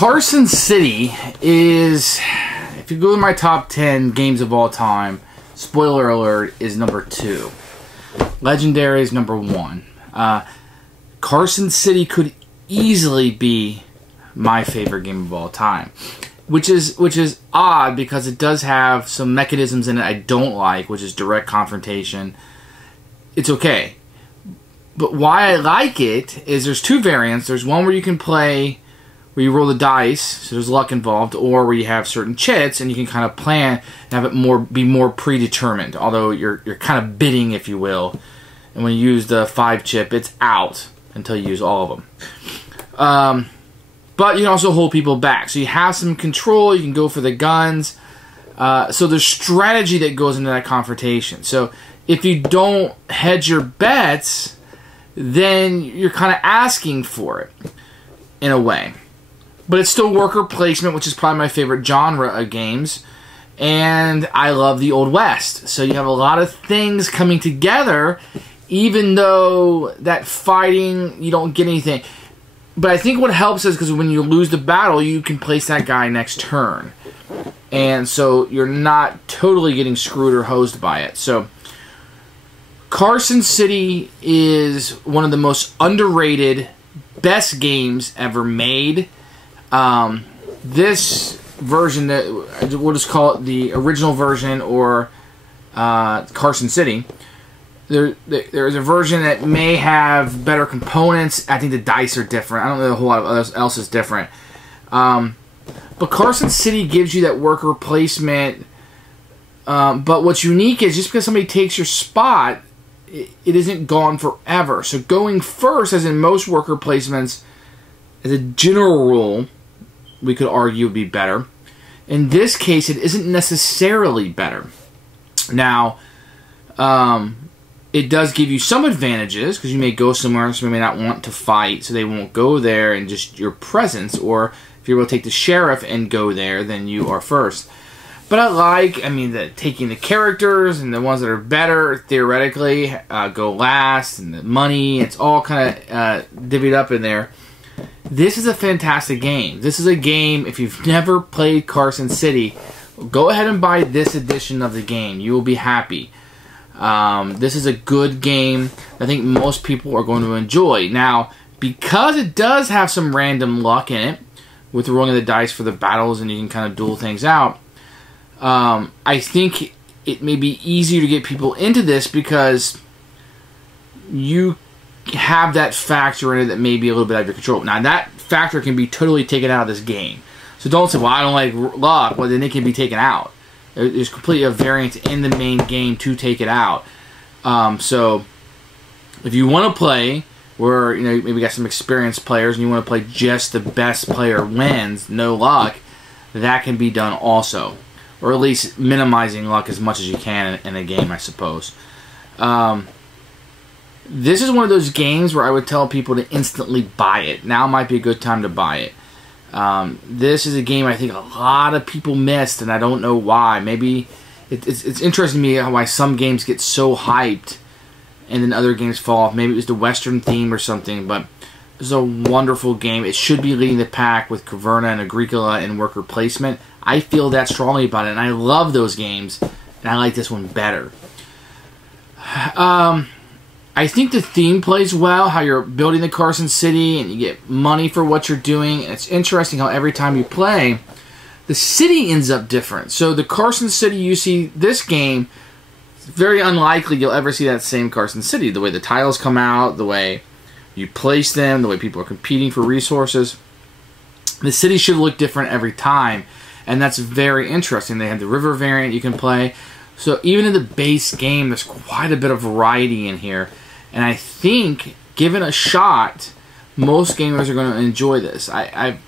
Carson City is, if you go to my top 10 games of all time, spoiler alert, is number 2. Legendary is number 1. Carson City could easily be my favorite game of all time, which is odd because it does have some mechanisms in it I don't like, which is direct confrontation. It's okay. But why I like it is there's 2 variants. There's one where you can play where you roll the dice, so there's luck involved, or where you have certain chits and you can kind of plan and have it be more predetermined, although you're kind of bidding, if you will. And when you use the 5 chip, it's out until you use all of them. But you can also hold people back. So you have some control, you can go for the guns. So there's strategy that goes into that confrontation. So if you don't hedge your bets, then you're kind of asking for it, in a way. But it's still worker placement, which is probably my favorite genre of games. And I love the Old West. So you have a lot of things coming together, even though that fighting, you don't get anything. But I think what helps is because when you lose the battle, you can place that guy next turn. And so you're not totally getting screwed or hosed by it. So Carson City is one of the most underrated, best games ever made. This version, that we'll just call it the original version, or Carson City. There's a version that may have better components. I think the dice are different. I don't know a whole lot of else is different. But Carson City gives you that worker placement. But what's unique is just because somebody takes your spot, it isn't gone forever. So going first, as in most worker placements, as a general rule, we could argue would be better. In this case, it isn't necessarily better. Now, it does give you some advantages, because you may go somewhere somebody may not want to fight, so they won't go there, and just your presence, or if you're able to take the sheriff and go there, then you are first. But taking the characters, and the ones that are better, theoretically, go last, and the money, it's all kind of divvied up in there. This is a fantastic game. This is a game, if you've never played Carson City, go ahead and buy this edition of the game. You will be happy. This is a good game I think most people are going to enjoy. Now, because it does have some random luck in it, with the rolling of the dice for the battles, and you can kind of duel things out, I think it may be easier to get people into this because you have that factor in it that may be a little bit out of your control. Now, that factor can be totally taken out of this game. So don't say, well, I don't like luck. Well, then it can be taken out. There's completely a variant in the main game to take it out. So if you want to play where, maybe you got some experienced players and you want to play just the best player wins, no luck, that can be done also. Or at least minimizing luck as much as you can in a game, I suppose. This is one of those games where I would tell people to instantly buy it. Now might be a good time to buy it. This is a game I think a lot of people missed, and I don't know why. Maybe it's interesting to me why some games get so hyped and then other games fall off. Maybe it was the Western theme or something, but it's a wonderful game. It should be leading the pack with Caverna and Agricola and worker placement. I feel that strongly about it, and I love those games, and I like this one better. I think the theme plays well, how you're building the Carson City and you get money for what you're doing. And it's interesting how every time you play, the city ends up different. So the Carson City you see this game, it's very unlikely you'll ever see that same Carson City. The way the tiles come out, the way you place them, the way people are competing for resources. The city should look different every time, and that's very interesting. They have the river variant you can play. So even in the base game, there's quite a bit of variety in here. And I think, given a shot, most gamers are going to enjoy this. I've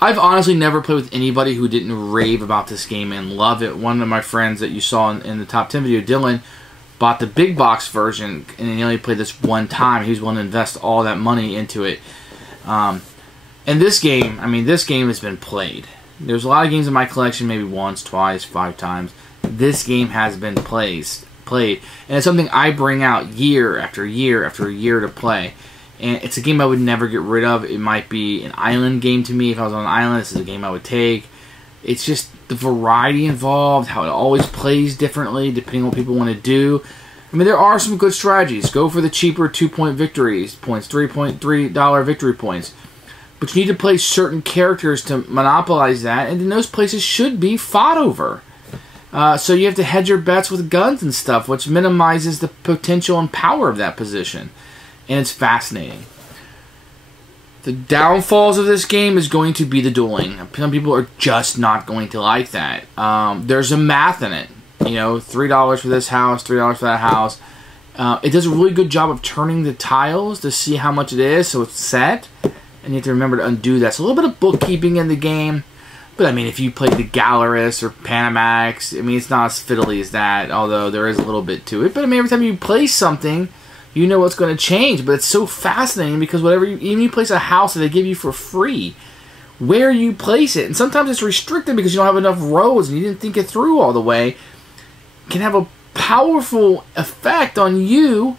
honestly never played with anybody who didn't rave about this game and love it. One of my friends that you saw in the top 10 video, Dylan, bought the big box version, and he only played this one time. He was willing to invest all that money into it. And this game, this game has been played. There's a lot of games in my collection, maybe once, twice, 5 times. This game has been played, and it's something I bring out year after year after year to play. And it's a game I would never get rid of. It might be an island game to me. If I was on an island, this is a game I would take. It's just the variety involved, how it always plays differently depending on what people want to do. I mean, there are some good strategies. Go for the cheaper 2-point victories points, $3.3 victory points. But you need to play certain characters to monopolize that, and then those places should be fought over. So you have to hedge your bets with guns and stuff, which minimizes the potential and power of that position. And it's fascinating. The downfalls of this game is going to be the dueling. Some people are just not going to like that. There's a math in it. You know, $3 for this house, $3 for that house. It does a really good job of turning the tiles to see how much it is, so it's set. And you have to remember to undo that. So a little bit of bookkeeping in the game. But, I mean, if you play the Gallerist or Panamax, I mean, it's not as fiddly as that, although there is a little bit to it. But, I mean, every time you play something, you know what's going to change. But it's so fascinating because even you place a house that they give you for free, where you place it, and sometimes it's restricted because you don't have enough rows and you didn't think it through all the way, can have a powerful effect on you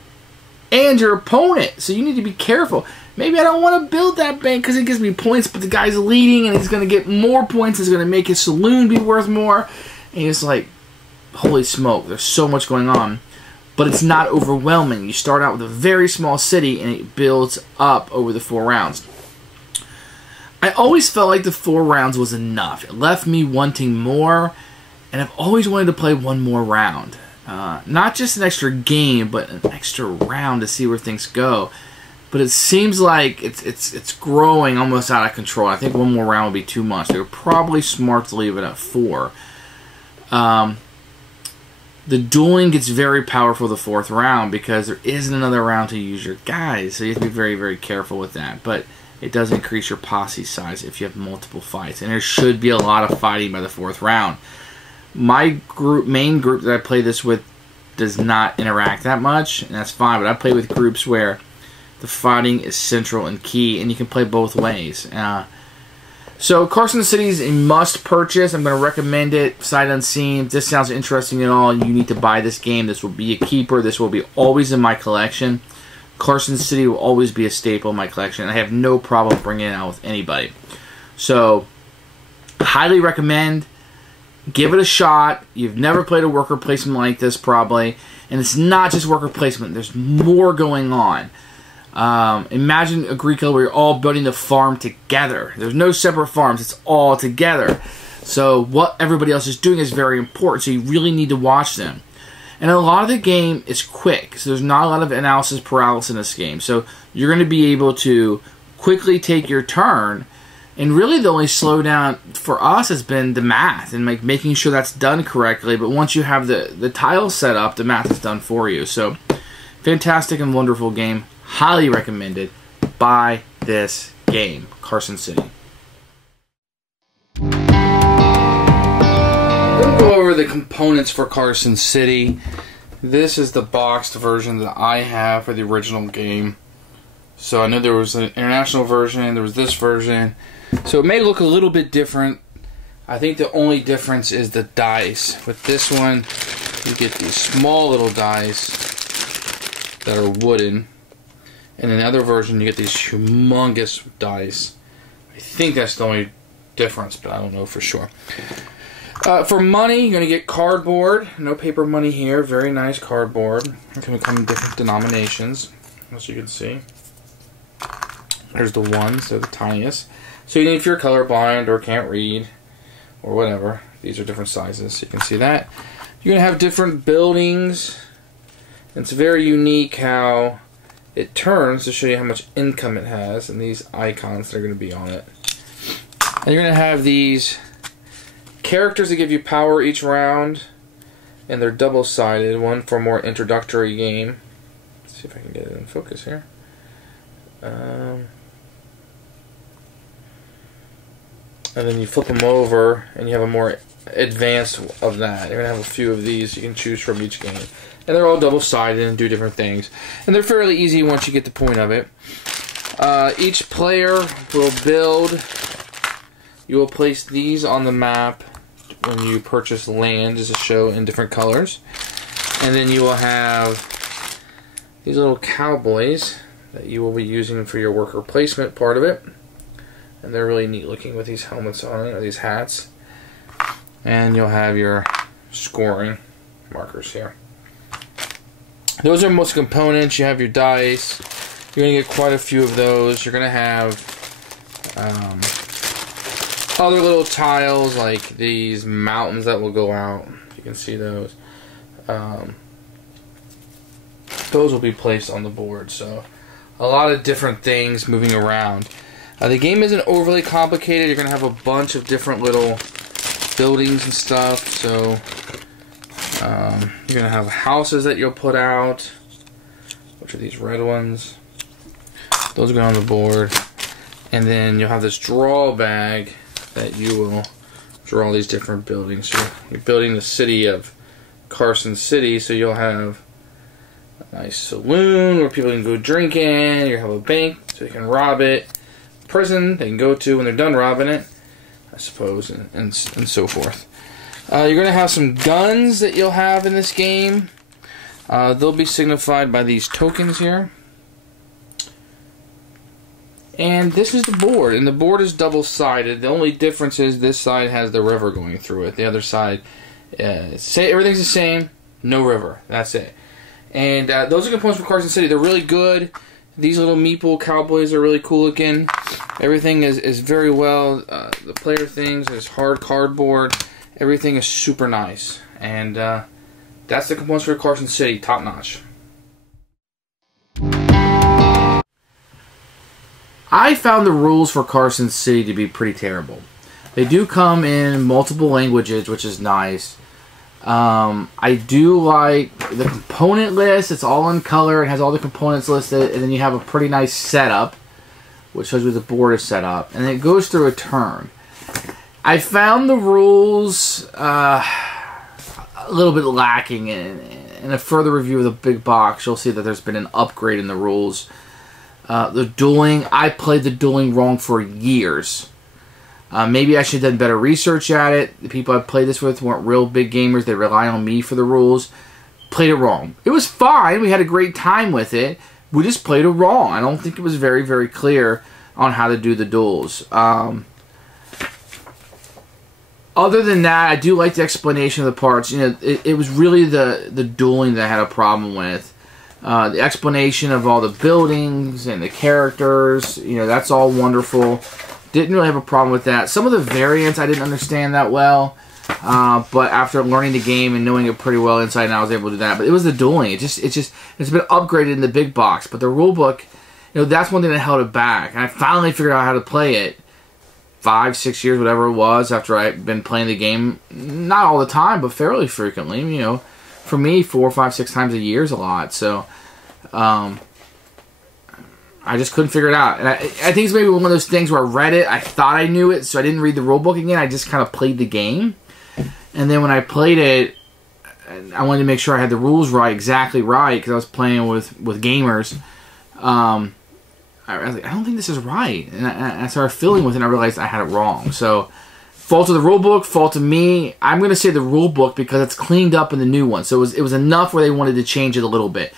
and your opponent. So you need to be careful. Maybe I don't want to build that bank because it gives me points, but the guy's leading and he's going to get more points. It's going to make his saloon be worth more. And it's like, holy smoke, there's so much going on. But it's not overwhelming. You start out with a very small city and it builds up over the 4 rounds. I always felt like the 4 rounds was enough. It left me wanting more, and I've always wanted to play one more round. Not just an extra game, but an extra round to see where things go. But it seems like it's growing almost out of control. I think one more round would be too much. They were probably smart to leave it at 4. The dueling gets very powerful the 4th round because there isn't another round to use your guys. So you have to be very, very careful with that. But it does increase your posse size if you have multiple fights. And there should be a lot of fighting by the 4th round. My main group that I play this with does not interact that much, and that's fine. But I play with groups where the fighting is central and key, and you can play both ways. So Carson City is a must purchase. I'm going to recommend it sight unseen. If this sounds interesting at all, you need to buy this game. This will be a keeper. This will be always in my collection. Carson City will always be a staple in my collection. I have no problem bringing it out with anybody. So, highly recommend. Give it a shot. You've never played a worker placement like this probably. And it's not just worker placement. There's more going on. Imagine Agricola where you're all building the farm together. There's no separate farms. It's all together. So what everybody else is doing is very important. So you really need to watch them. And a lot of the game is quick. So there's not a lot of analysis paralysis in this game. So you're going to be able to quickly take your turn. And really the only slowdown for us has been the math and like making sure that's done correctly. But once you have the tiles set up, the math is done for you. So fantastic and wonderful game. Highly recommended. Buy this game. Carson City. I'm going to go over the components for Carson City. This is the boxed version that I have for the original game. So I know there was an international version, there was this version. So it may look a little bit different. I think the only difference is the dice. With this one, you get these small little dice that are wooden. And in the other version, you get these humongous dice. I think that's the only difference, but I don't know for sure. For money, you're going to get cardboard. No paper money here. Very nice cardboard. It's going to come in different denominations, as you can see. There's the ones. They're the tiniest. So if you're colorblind or can't read or whatever, these are different sizes. So you can see that. You're going to have different buildings. It's very unique how it turns to show you how much income it has, and these icons that are going to be on it. And you're going to have these characters that give you power each round, and they're double-sided. One for a more introductory game. Let's see if I can get it in focus here. And then you flip them over, and you have a more advanced of that. You're going to have a few of these you can choose from each game. And they're all double-sided and do different things. And they're fairly easy once you get the point of it. Each player will build. You will place these on the map when you purchase land, as a show in different colors. And then you will have these little cowboys that you will be using for your worker placement part of it. And they're really neat looking with these helmets on it, or these hats. And you'll have your scoring markers here. Those are most components. You have your dice. You're going to get quite a few of those. You're going to have other little tiles like these mountains that will go out. You can see those. Those will be placed on the board. So a lot of different things moving around. The game isn't overly complicated. You're going to have a bunch of different little buildings and stuff. So you're going to have houses that you'll put out, which are these red ones. Those go on the board. And then you'll have this draw bag that you will draw these different buildings. So you're building the city of Carson City, so you'll have a nice saloon where people can go drinking. You have a bank so they can rob it. Prison they can go to when they're done robbing it, I suppose, and so forth. You're going to have some guns that you'll have in this game. They'll be signified by these tokens here. And this is the board, and the board is double-sided. The only difference is this side has the river going through it. The other side, everything's the same, no river. That's it. And those are components for Carson City. They're really good. These little meeple cowboys are really cool looking. Everything is very well. The player things is hard cardboard. Everything is super nice. And that's the components for Carson City. Top notch. I found the rules for Carson City to be pretty terrible. They do come in multiple languages, which is nice. I do like the component list. It's all in color. It has all the components listed. And then you have a pretty nice setup, which shows you the board is set up. And it goes through a turn. I found the rules a little bit lacking. In a further review of the big box, you'll see that there's been an upgrade in the rules. The dueling, I played the dueling wrong for years. Maybe I should have done better research at it. The people I played this with weren't real big gamers. They rely on me for the rules. Played it wrong. It was fine. We had a great time with it. We just played it wrong. I don't think it was very, very clear on how to do the duels. Other than that, I do like the explanation of the parts. You know, it was really the dueling that I had a problem with. The explanation of all the buildings and the characters, you know, that's all wonderful. Didn't really have a problem with that. Some of the variants I didn't understand that well, but after learning the game and knowing it pretty well inside and out, I was able to do that. But it was the dueling. It's been upgraded in the big box. But the rulebook, you know, that's one thing that held it back. And I finally figured out how to play it 5, 6 years, whatever it was, after I'd been playing the game, not all the time, but fairly frequently. You know, for me, 4, 5, 6 times a year is a lot. So, I just couldn't figure it out. And I think it's maybe one of those things where I read it, I thought I knew it, so I didn't read the rulebook again. I just kind of played the game. And then when I played it, I wanted to make sure I had the rules right, exactly right, because I was playing with gamers. I was like, I don't think this is right. And I started feeling with it, and I realized I had it wrong. So, fault of the rulebook, fault of me. I'm going to say the rulebook because it's cleaned up in the new one. So it was enough where they wanted to change it a little bit.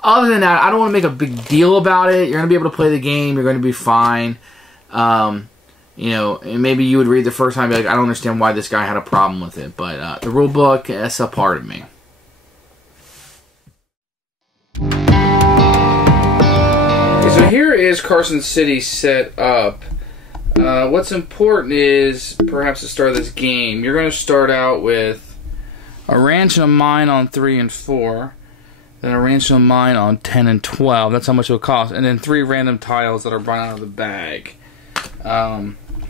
Other than that, I don't want to make a big deal about it. You're going to be able to play the game. You're going to be fine. You know, and maybe you would read the first time and be like, I don't understand why this guy had a problem with it. But the rulebook, that's a part of me. Okay, so here is Carson City set up. What's important is, perhaps to start this game, you're going to start out with a ranch and a mine on 3 and 4. Then a ranch and a mine on 10 and 12. That's how much it will cost. And then 3 random tiles that are brought out of the bag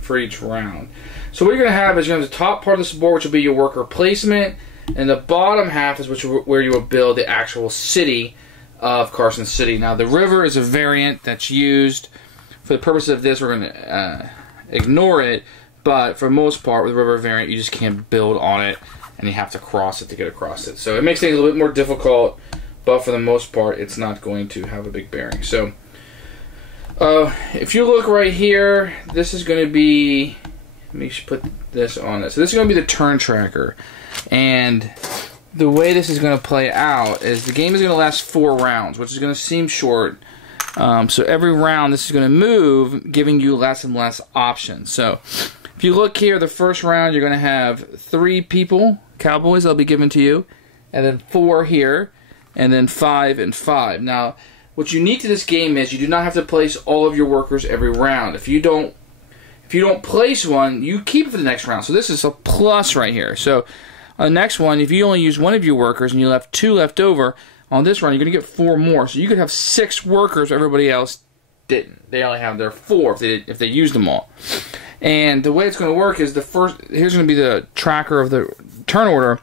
for each round. So what you're going to have is you're going to have the top part of this board, which will be your worker placement. And the bottom half is where you will build the actual city of Carson City. Now the river is a variant that's used. For the purpose of this, we're going to ignore it. But for the most part, with the river variant, you just can't build on it. And you have to cross it to get across it. So it makes things a little bit more difficult. But for the most part, it's not going to have a big bearing. So, if you look right here, this is going to be, let me put this on it. So this is going to be the turn tracker. And the way this is going to play out is the game is going to last 4 rounds, which is going to seem short. So every round this is going to move, giving you less and less options. So if you look here, the first round you're going to have 3 people, cowboys, that'll be given to you, and then 4 here, and then 5 and 5. Now, what's unique to this game is you do not have to place all of your workers every round. If you don't place one, you keep it for the next round. So this is a plus right here. So on the next one, if you only use one of your workers and you left 2 left over, on this run you're going to get 4 more. So you could have 6 workers, everybody else didn't. They only have their 4 if they used them all. And the way it's going to work is here's going to be the tracker of the turn order.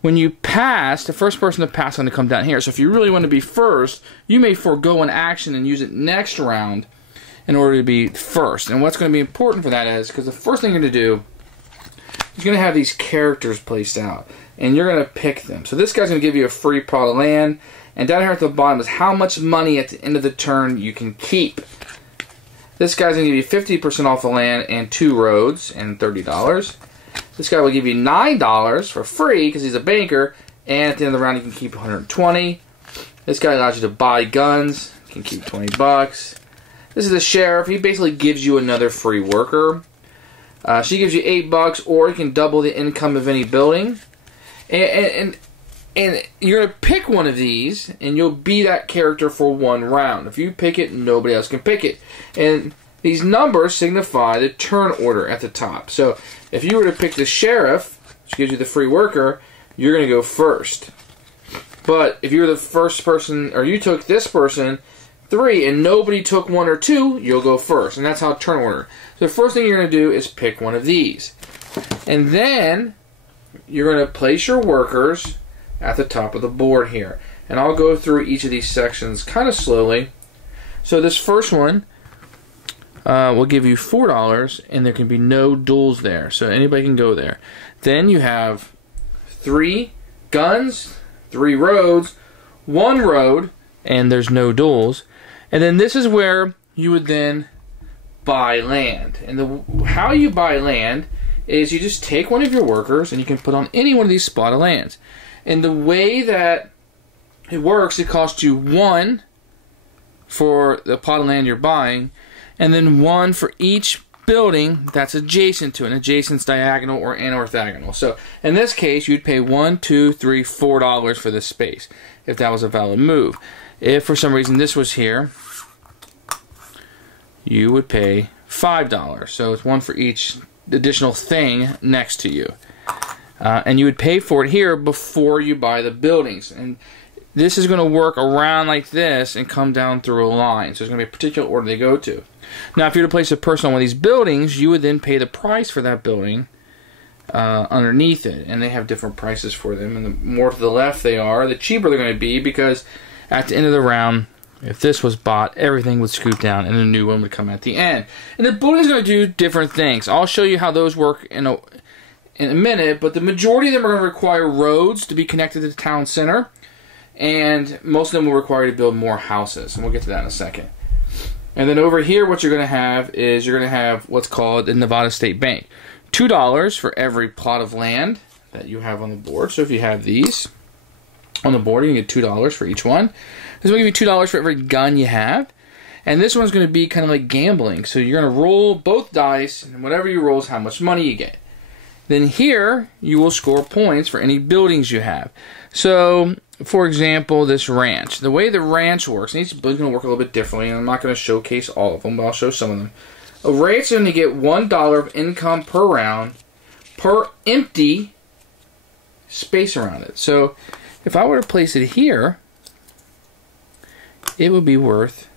When you pass, the first person to pass is going to come down here. So if you really want to be first, you may forego an action and use it next round in order to be first. And what's going to be important for that is, because the first thing you're going to do is going to have these characters placed out. And you're going to pick them. So this guy's going to give you a free plot of land. And down here at the bottom is how much money at the end of the turn you can keep. This guy's going to give you 50% off the land and 2 roads and $30. This guy will give you $9 for free because he's a banker. And at the end of the round you can keep 120. This guy allows you to buy guns. You can keep 20 bucks. This is the sheriff. He basically gives you another free worker. She gives you $8, or you can double the income of any building. And you're going to pick one of these, and you'll be that character for 1 round. If you pick it, nobody else can pick it. And these numbers signify the turn order at the top. So if you were to pick the sheriff, which gives you the free worker, you're going to go first. But if you're the first person, or you took this person 3 and nobody took 1 or 2, you'll go first. And that's how turn order. So the first thing you're going to do is pick one of these. And then you're going to place your workers at the top of the board here. And I'll go through each of these sections kind of slowly. So this first one will give you $4, and there can be no duels there. So anybody can go there. Then you have 3 guns, 3 roads, 1 road, and there's no duels. And then this is where you would then buy land. And how you buy land is you just take one of your workers and you can put on any one of these spot of lands. And the way that it works, it costs you 1 for the plot of land you're buying, and then 1 for each building that's adjacent to it. Adjacent's diagonal or anorthogonal. So in this case, you'd pay $1, $2, $3, $4 for this space if that was a valid move. If for some reason this was here, you would pay $5. So it's 1 for each additional thing next to you. And you would pay for it here before you buy the buildings. And this is going to work around like this and come down through a line. So there's going to be a particular order they go to. Now, if you were to place a person on one of these buildings, you would then pay the price for that building underneath it. And they have different prices for them. And the more to the left they are, the cheaper they're going to be, because at the end of the round, if this was bought, everything would scoot down and a new one would come at the end. And the building's going to do different things. I'll show you how those work in a minute, but the majority of them are going to require roads to be connected to the town center, and most of them will require you to build more houses, and we'll get to that in a second. And then over here, what you're going to have is you're going to have what's called the Nevada State Bank. $2 for every plot of land that you have on the board. So if you have these on the board, you can get $2 for each one. This will give you $2 for every gun you have. And this one's going to be kind of like gambling. So you're going to roll both dice, and whatever you roll is how much money you get. Then here, you will score points for any buildings you have. So, for example, this ranch. The way the ranch works, and each building's going to work a little bit differently, and I'm not going to showcase all of them, but I'll show some of them. A ranch is going to get $1 of income per round per empty space around it. So, if I were to place it here, it would be worth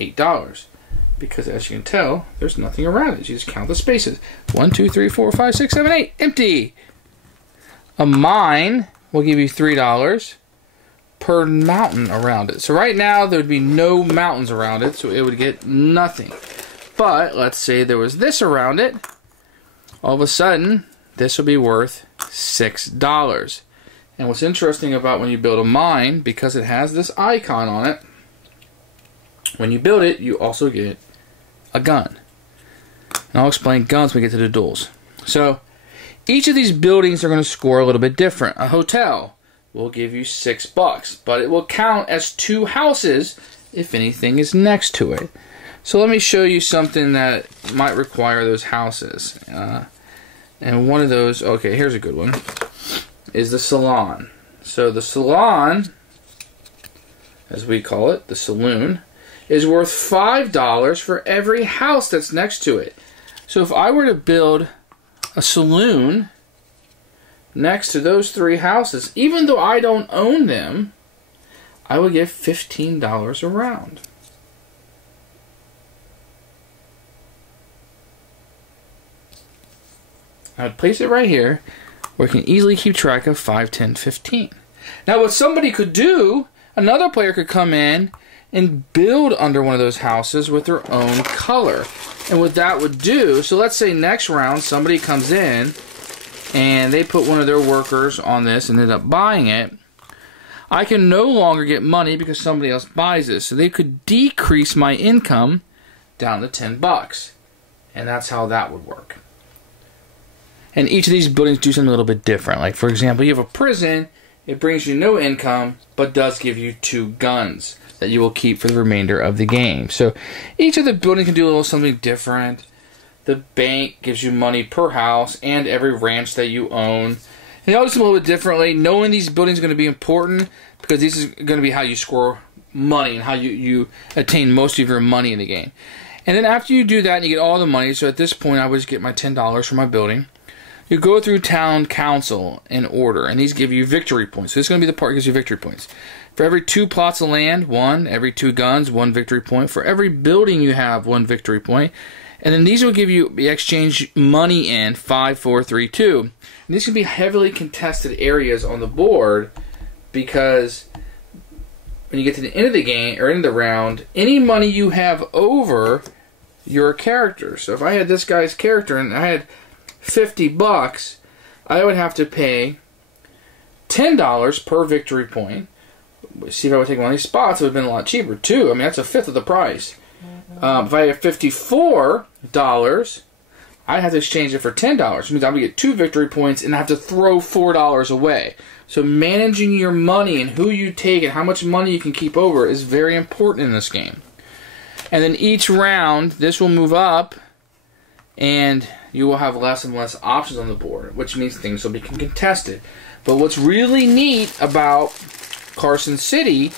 $8. Because as you can tell, there's nothing around it. You just count the spaces. 1, 2, 3, 4, 5, 6, 7, 8. Empty. A mine will give you $3 per mountain around it. So right now, there would be no mountains around it, so it would get nothing. But let's say there was this around it. All of a sudden, this will be worth $6. And what's interesting about when you build a mine, because it has this icon on it, when you build it, you also get a gun. And I'll explain guns when we get to the duels. So, each of these buildings are going to score a little bit different. A hotel will give you $6, but it will count as 2 houses if anything is next to it. So let me show you something that might require those houses. And one of those, okay, here's a good one, is the salon. So the salon, as we call it, the saloon, is worth $5 for every house that's next to it. So if I were to build a saloon next to those 3 houses, even though I don't own them, I would get $15 a round. I would place it right here where we can easily keep track of 5, 10, 15. Now what somebody could do, another player could come in and build under one of those houses with their own color. And what that would do, so let's say next round somebody comes in and they put one of their workers on this and end up buying it, I can no longer get money because somebody else buys it. So they could decrease my income down to $10. And that's how that would work. And each of these buildings do something a little bit different. Like, for example, you have a prison. It brings you no income, but does give you 2 guns that you will keep for the remainder of the game. So each of the buildings can do a little something different. The bank gives you money per house and every ranch that you own. And they all do something a little bit differently. Knowing these buildings is going to be important because this is going to be how you score money and how you attain most of your money in the game. And then after you do that and you get all the money, so at this point I would just get my $10 for my building. You go through town council in order, and these give you victory points. So this is going to be the part that gives you victory points. For every 2 plots of land, 1. Every 2 guns, 1 victory point. For every building you have, 1 victory point. And then these will give you exchange money in 5, 4, 3, 2. And these can be heavily contested areas on the board because when you get to the end of the game, or end of the round, any money you have over your character. So if I had this guy's character and I had $50, I would have to pay $10 per victory point. See, if I would take one of these spots, it would have been a lot cheaper too. I mean, that's a fifth of the price. If I had $54, I'd have to exchange it for $10, which means I'm going to get 2 victory points and I have to throw $4 away. So managing your money and who you take and how much money you can keep over is very important in this game. And then each round, this will move up and you will have less and less options on the board, which means things will be contested. But what's really neat about Carson City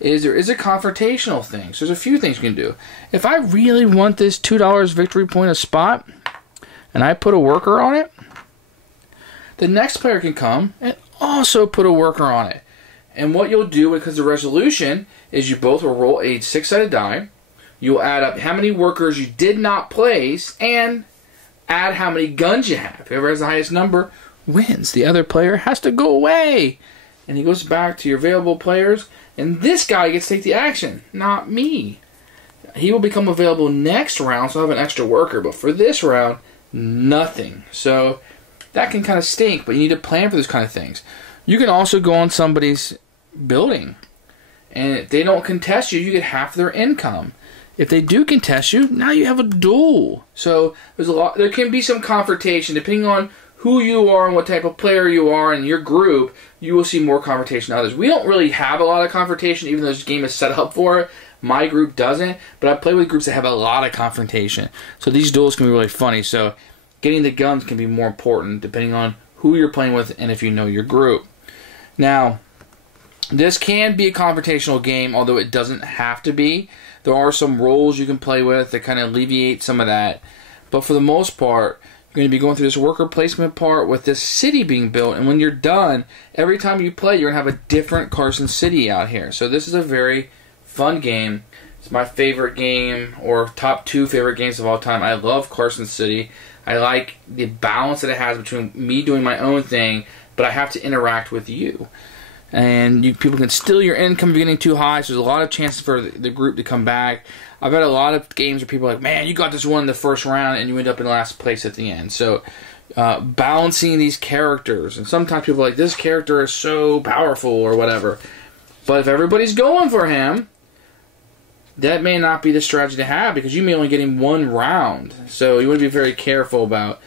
is there is a confrontational thing. So there's a few things you can do. If I really want this $2 victory point a spot, and I put a worker on it, the next player can come and also put a worker on it. And what you'll do, because the resolution is you both will roll a 6-sided die. You'll add up how many workers you did not place and add how many guns you have. Whoever has the highest number wins. The other player has to go away. And he goes back to your available players. And this guy gets to take the action, not me. He will become available next round, so I have an extra worker. But for this round, nothing. So that can kind of stink, but you need to plan for those kind of things. You can also go on somebody's building. And if they don't contest you, you get half their income. If they do contest you, now you have a duel. So there's a lot. There can be some confrontation depending on who you are and what type of player you are and your group. You will see more confrontation than others. We don't really have a lot of confrontation, even though this game is set up for it. My group doesn't, but I play with groups that have a lot of confrontation. So these duels can be really funny. So getting the guns can be more important depending on who you're playing with and if you know your group. Now, this can be a confrontational game, although it doesn't have to be. There are some roles you can play with that kind of alleviate some of that. But for the most part, you're going to be going through this worker placement part with this city being built. And when you're done, every time you play, you're going to have a different Carson City out here. So this is a very fun game. It's my favorite game, or top 2 favorite games of all time. I love Carson City. I like the balance that it has between me doing my own thing, but I have to interact with you. And people can steal your income if you're getting too high, so there's a lot of chances for the group to come back. I've had a lot of games where people are like, man, you got this one in the first round, and you end up in last place at the end. So balancing these characters, and sometimes people are like, this character is so powerful or whatever. But if everybody's going for him, that may not be the strategy to have because you may only get him 1 round. So you want to be very careful about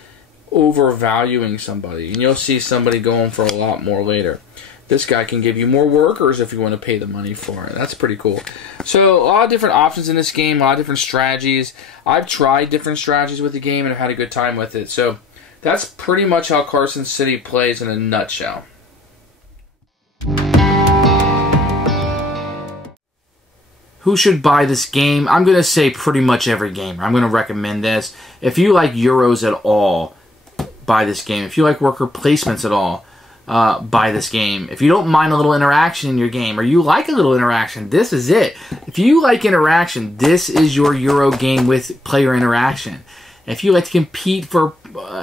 overvaluing somebody. And you'll see somebody going for a lot more later. This guy can give you more workers if you want to pay the money for it. That's pretty cool. So, a lot of different options in this game, a lot of different strategies. I've tried different strategies with the game and I've had a good time with it. So, that's pretty much how Carson City plays in a nutshell. Who should buy this game? I'm going to say pretty much every gamer. I'm going to recommend this. If you like Euros at all, buy this game. If you like worker placements at all, buy this game. If you don't mind a little interaction in your game, or you like a little interaction, this is it. If you like interaction, this is your Euro game with player interaction. If you like to compete for,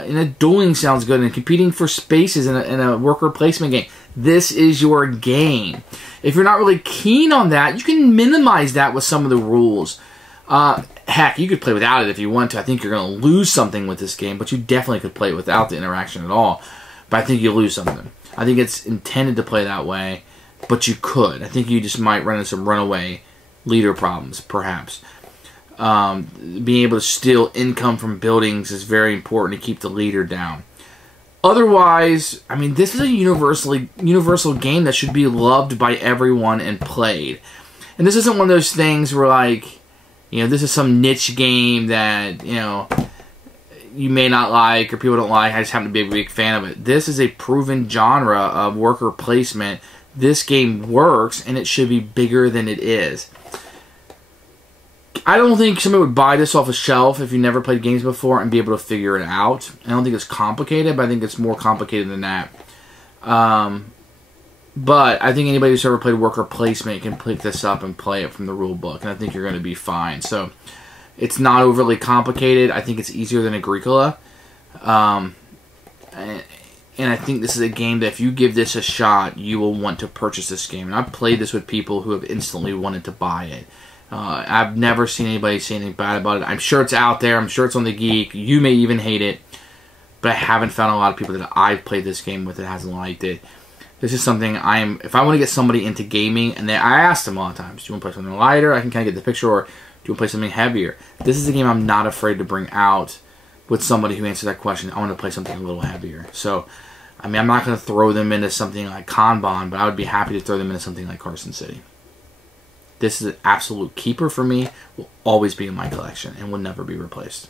in a dueling sounds good, and competing for spaces in a worker placement game, this is your game. If you're not really keen on that, you can minimize that with some of the rules. Heck, you could play without it if you want to. I think you're going to lose something with this game, but you definitely could play it without the interaction at all. But I think you lose something. I think it's intended to play that way, but you could. I think you just might run into some runaway leader problems, perhaps. Being able to steal income from buildings is very important to keep the leader down. Otherwise, I mean, this is a universal game that should be loved by everyone and played. And this isn't one of those things where, like, you know, this is some niche game that, you know, you may not like or people don't like. I just happen to be a big fan of it. This is a proven genre of worker placement. This game works, and it should be bigger than it is. I don't think somebody would buy this off a shelf if you never played games before and be able to figure it out. I don't think it's complicated, but I think it's more complicated than that. But I think anybody who's ever played worker placement can pick this up and play it from the rule book, and I think you're going to be fine. So it's not overly complicated. I think it's easier than Agricola. And I think this is a game that if you give this a shot, you will want to purchase this game. And I've played this with people who have instantly wanted to buy it. I've never seen anybody say anything bad about it. I'm sure it's out there. I'm sure it's on the Geek. You may even hate it. But I haven't found a lot of people that I've played this game with that hasn't liked it. This is something if I want to get somebody into gaming, and I ask them a lot of times, do you want to play something lighter? I can kind of get the picture, or do you want to play something heavier? This is a game I'm not afraid to bring out with somebody who answers that question. I want to play something a little heavier. So, I mean, I'm not going to throw them into something like Kanban, but I would be happy to throw them into something like Carson City. This is an absolute keeper for me, will always be in my collection, and will never be replaced.